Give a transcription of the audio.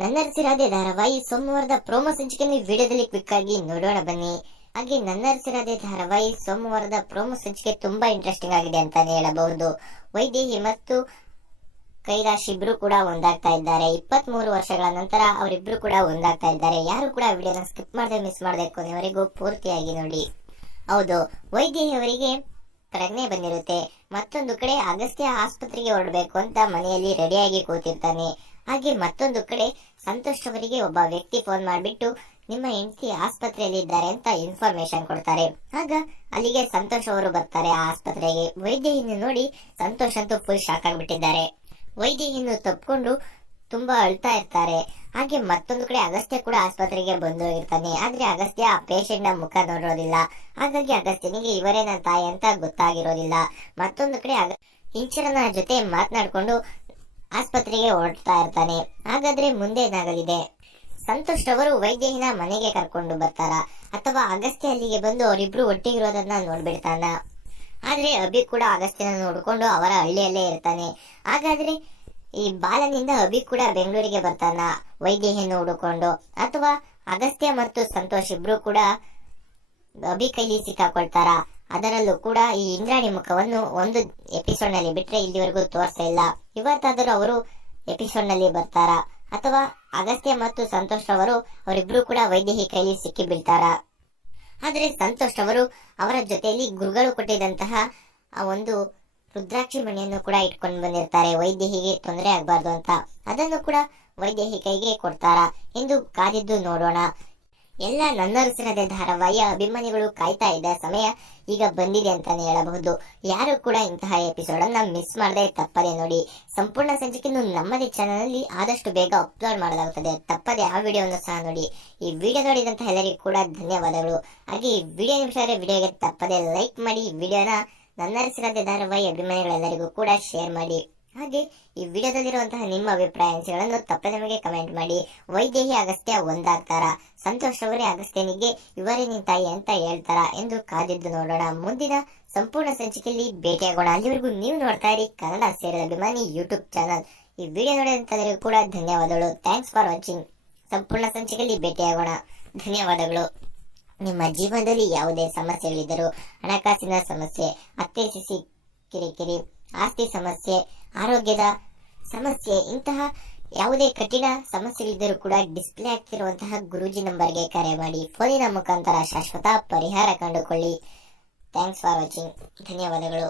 ನನ್ನರಸಿರಾದೆ ಧಾರಾವಾಹಿ ಸೋಮವಾರದ ಪ್ರೋಮೋ ಸಂಚಿಕೆಯನ್ನು ವಿಡಿಯೋದಲ್ಲಿ ಕ್ವಿಕ್ ಆಗಿ ನೋಡೋಣ ಬನ್ನಿ. ಹಾಗೆ ನನ್ನರಸಿರಾದೆ ಧಾರಾವಾಹಿ ಸೋಮವಾರದ ಪ್ರೋಮೋ ಸಂಚಿಕೆ ತುಂಬಾ ಇಂಟ್ರೆಸ್ಟಿಂಗ್ ಆಗಿದೆ ಅಂತಾನೆ ಹೇಳಬಹುದು. ವೈದೇಹಿ ಮತ್ತು ಕೈಲಾಶ್ ಇಬ್ರು ಕೂಡ ಒಂದಾಗ್ತಾ ಇದ್ದಾರೆ. 23 ವರ್ಷಗಳ ನಂತರ ಅವರಿಬ್ರು ಕೂಡ ಒಂದಾಗ್ತಾ ಇದ್ದಾರೆ. ಯಾರು ಕೂಡ ವಿಡಿಯೋನ ಸ್ಕಿಪ್ ಮಾಡದೆ ಮಿಸ್ ಮಾಡದೆ ಕೊನೆವರೆಗೂ ಪೂರ್ತಿಯಾಗಿ ನೋಡಿ. ಹೌದು, ವೈದೇಹಿ ಅವರಿಗೆ ಪ್ರಜ್ಞೆ ಬಂದಿರುತ್ತೆ. ಮತ್ತೊಂದು ಕಡೆ ಅಗಸ್ತ್ಯ ಆಸ್ಪತ್ರೆಗೆ ಹೊರಡಬೇಕು ಅಂತ ಮನೆಯಲ್ಲಿ ರೆಡಿಯಾಗಿ ಕೂತಿರ್ತಾನೆ. ಹಾಗೆ ಮತ್ತೊಂದು ಕಡೆ ಸಂತೋಷ್ ಅವರಿಗೆ ಒಬ್ಬ ವ್ಯಕ್ತಿ ಫೋನ್ ಮಾಡಿಬಿಟ್ಟು ನಿಮ್ಮ ಹೆಂಡತಿ ಆಸ್ಪತ್ರೆಯಲ್ಲಿ ಇದ್ದಾರೆ ಅಂತ ಇನ್ಫಾರ್ಮೇಶನ್ ಕೊಡ್ತಾರೆ. ಆಗ ಅಲ್ಲಿಗೆ ಸಂತೋಷ್ ಅವರು ಬರ್ತಾರೆ ಆ ಆಸ್ಪತ್ರೆಗೆ. ವೈದ್ಯೆಯನ್ನು ನೋಡಿ ಸಂತೋಷ್ ಅಂತೂ ಫುಲ್ ಶಾಕ್ ಆಗ್ಬಿಟ್ಟಿದ್ದಾರೆ. ವೈದ್ಯೆಯನ್ನು ತಪ್ಪಿಕೊಂಡು ತುಂಬಾ ಅಳ್ತಾ ಇರ್ತಾರೆ. ಹಾಗೆ ಮತ್ತೊಂದು ಕಡೆ ಅಗಸ್ತ್ಯ ಕೂಡ ಆಸ್ಪತ್ರೆಗೆ ಬಂದು ಹೋಗಿರ್ತಾನೆ. ಆದ್ರೆ ಅಗಸ್ತ್ಯ ಆ ಪೇಷಂಟ್ ನ ಮುಖ ನೋಡಿರೋದಿಲ್ಲ. ಹಾಗಾಗಿ ಅಗಸ್ತ್ಯನಿಗೆ ಇವರೇ ನನ್ನ ತಾಯಿ ಅಂತ ಗೊತ್ತಾಗಿರೋದಿಲ್ಲ. ಮತ್ತೊಂದು ಕಡೆ ಇಂಚರನ ಜೊತೆ ಮಾತನಾಡ್ಕೊಂಡು ಆಸ್ಪತ್ರೆಗೆ ಹೊರಡ್ತಾ ಇರ್ತಾನೆ. ಹಾಗಾದ್ರೆ ಮುಂದೆ ಏನಾಗಲಿದೆ? ಸಂತೋಷ್ ಅವರು ವೈದ್ಯಹಿನ ಮನೆಗೆ ಕರ್ಕೊಂಡು ಬರ್ತಾರ ಅಥವಾ ಅಗಸ್ತ್ಯ ಅಲ್ಲಿಗೆ ಬಂದು ಅವರಿಬ್ರು ಒಟ್ಟಿಗಿರೋದನ್ನ ನೋಡ್ಬಿಡ್ತಾನ? ಆದ್ರೆ ಅಭಿ ಕೂಡ ಅಗಸ್ತ್ಯನ ನೋಡ್ಕೊಂಡು ಅವರ ಹಳ್ಳಿಯಲ್ಲೇ ಇರ್ತಾನೆ. ಹಾಗಾದ್ರೆ ಈ ಬಾಲನಿಂದ ಅಭಿ ಕೂಡ ಬೆಂಗಳೂರಿಗೆ ಬರ್ತಾನ ವೈದ್ಯಹಿಯನ್ನು ಹುಡುಕೊಂಡು, ಅಥವಾ ಅಗಸ್ತ್ಯ ಮತ್ತು ಸಂತೋಷ್ ಇಬ್ರು ಕೂಡ ಅಭಿ ಕೈಲಿ ಸಿಕ್ಕಾಕೊಳ್ತಾರ? ಅದರಲ್ಲೂ ಕೂಡ ಈ ಇಂದ್ರಾಣಿ ಮುಖವನ್ನು ಒಂದು ಎಪಿಸೋಡ್ ನಲ್ಲಿ ಬಿಟ್ರೆ ಇಲ್ಲಿವರೆಗೂ ತೋರಿಸ್ತಾ ಇಲ್ಲ. ಇವತ್ತಾದರೂ ಅವರು ಎಪಿಸೋಡ್ ನಲ್ಲಿ ಬರ್ತಾರ ಅಥವಾ ಅಗಸ್ತ್ಯ ಮತ್ತು ಸಂತೋಷ್ ಅವರಿಬ್ರು ಕೂಡ ವೈದೇಹಿ ಕೈಲಿ ಸಿಕ್ಕಿ ಬೀಳ್ತಾರ? ಆದ್ರೆ ಸಂತೋಷ್ ಅವರು ಅವರ ಜೊತೆಯಲ್ಲಿ ಗುರುಗಳು ಕೊಟ್ಟಿದ್ದಂತಹ ಆ ಒಂದು ರುದ್ರಾಕ್ಷಿ ಮಣಿಯನ್ನು ಕೂಡ ಇಟ್ಕೊಂಡು ಬಂದಿರ್ತಾರೆ, ವೈದೇಹಿಗೆ ತೊಂದರೆ ಆಗ್ಬಾರ್ದು ಅಂತ. ಅದನ್ನು ಕೂಡ ವೈದೇಹಿ ಕೈಗೆ ಕೊಡ್ತಾರ ಎಂದು ಕಾದಿದ್ದು ನೋಡೋಣ. ಎಲ್ಲ ನನ್ನರಸಿರಾದೆ ಧಾರಾವಾಹಿಯ ಅಭಿಮಾನಿಗಳು ಕಾಯ್ತಾ ಇದ್ದ ಸಮಯ ಈಗ ಬಂದಿದೆ ಅಂತಾನೆ ಹೇಳಬಹುದು. ಯಾರು ಕೂಡ ಇಂತಹ ಎಪಿಸೋಡ್ ಅನ್ನ ಮಿಸ್ ಮಾಡದೆ ತಪ್ಪದೆ ನೋಡಿ. ಸಂಪೂರ್ಣ ಸಂಚಿಕೆಯನ್ನು ನಮ್ಮದೇ ಚಾನೆಲ್ ನಲ್ಲಿ ಆದಷ್ಟು ಬೇಗ ಅಪ್ಲೋಡ್ ಮಾಡಲಾಗುತ್ತದೆ. ತಪ್ಪದೆ ಆ ವಿಡಿಯೋವನ್ನು ಸಹ ನೋಡಿ. ಈ ವಿಡಿಯೋ ನೋಡಿದಂತಹ ಎಲ್ಲರಿಗೂ ಕೂಡ ಧನ್ಯವಾದಗಳು. ಹಾಗೆ ಈ ವಿಡಿಯೋ ನಿಮಿಷ ವಿಡಿಯೋಗೆ ತಪ್ಪದೆ ಲೈಕ್ ಮಾಡಿ. ವಿಡಿಯೋನ ನನ್ನರಸಿರಾದೆ ಧಾರಾವಾಹಿ ಅಭಿಮಾನಿಗಳೆಲ್ಲರಿಗೂ ಕೂಡ ಶೇರ್ ಮಾಡಿ. ಹಾಗೆ ಈ ವಿಡಿಯೋದಲ್ಲಿರುವಂತಹ ನಿಮ್ಮ ಅಭಿಪ್ರಾಯಗಳನ್ನು ತಪ್ಪದೆ ನಮಗೆ ಕಮೆಂಟ್ ಮಾಡಿ. ವೈದೇಹಿ ಅಗಸ್ತ್ಯ ಒಂದಾಗ್ತಾರ? ಸಂತೋಷ್ ಅವರೇ ಅಗಸ್ತ್ಯನಿಗೆ ಇವರೇ ನಿನ್ ತಾಯಿ ಅಂತ ಹೇಳ್ತಾರ ಎಂದು ಕಾದಿದ್ದು ನೋಡೋಣ. ಮುಂದಿನ ಸಂಪೂರ್ಣ ಸಂಚಿಕೆಯಲ್ಲಿ ಭೇಟಿಯಾಗೋಣ. ಅಲ್ಲಿವರೆಗೂ ನೀವು ನೋಡ್ತಾ ಇರಿ ಕನ್ನಡ ಸೀರಿಯಲ್ ಅಭಿಮಾನಿ ಯೂಟ್ಯೂಬ್ ಚಾನಲ್. ಈ ವಿಡಿಯೋ ನೋಡಿದಂತವರಿಗೂ ಕೂಡ ಧನ್ಯವಾದಗಳು. Thanks for watching. ಸಂಪೂರ್ಣ ಸಂಚಿಕೆಯಲ್ಲಿ ಭೇಟಿಯಾಗೋಣ. ಧನ್ಯವಾದಗಳು. ನಿಮ್ಮ ಜೀವನದಲ್ಲಿ ಯಾವುದೇ ಸಮಸ್ಯೆಗಳಿದ್ದರೂ, ಹಣಕಾಸಿನ ಸಮಸ್ಯೆ, ಅತ್ತೆ ಸಿಸಿ ಕಿರಿಕಿರಿ, ಆಸ್ತಿ ಸಮಸ್ಯೆ, ಆರೋಗ್ಯದ ಸಮಸ್ಯೆ, ಇಂತಹ ಯಾವುದೇ ಕಠಿಣ ಸಮಸ್ಯೆಗಳಿದ್ದರೂ ಕೂಡ ಡಿಸ್ಪ್ಲೇ ಆಗ್ತಿರುವಂತಹ ಗುರೂಜಿ ನಂಬರ್ಗೆ ಕರೆ ಮಾಡಿ ಫೋನಿನ ಮುಖಾಂತರ ಶಾಶ್ವತ ಪರಿಹಾರ ಕಂಡುಕೊಳ್ಳಿ. Thanks for watching. ಧನ್ಯವಾದಗಳು.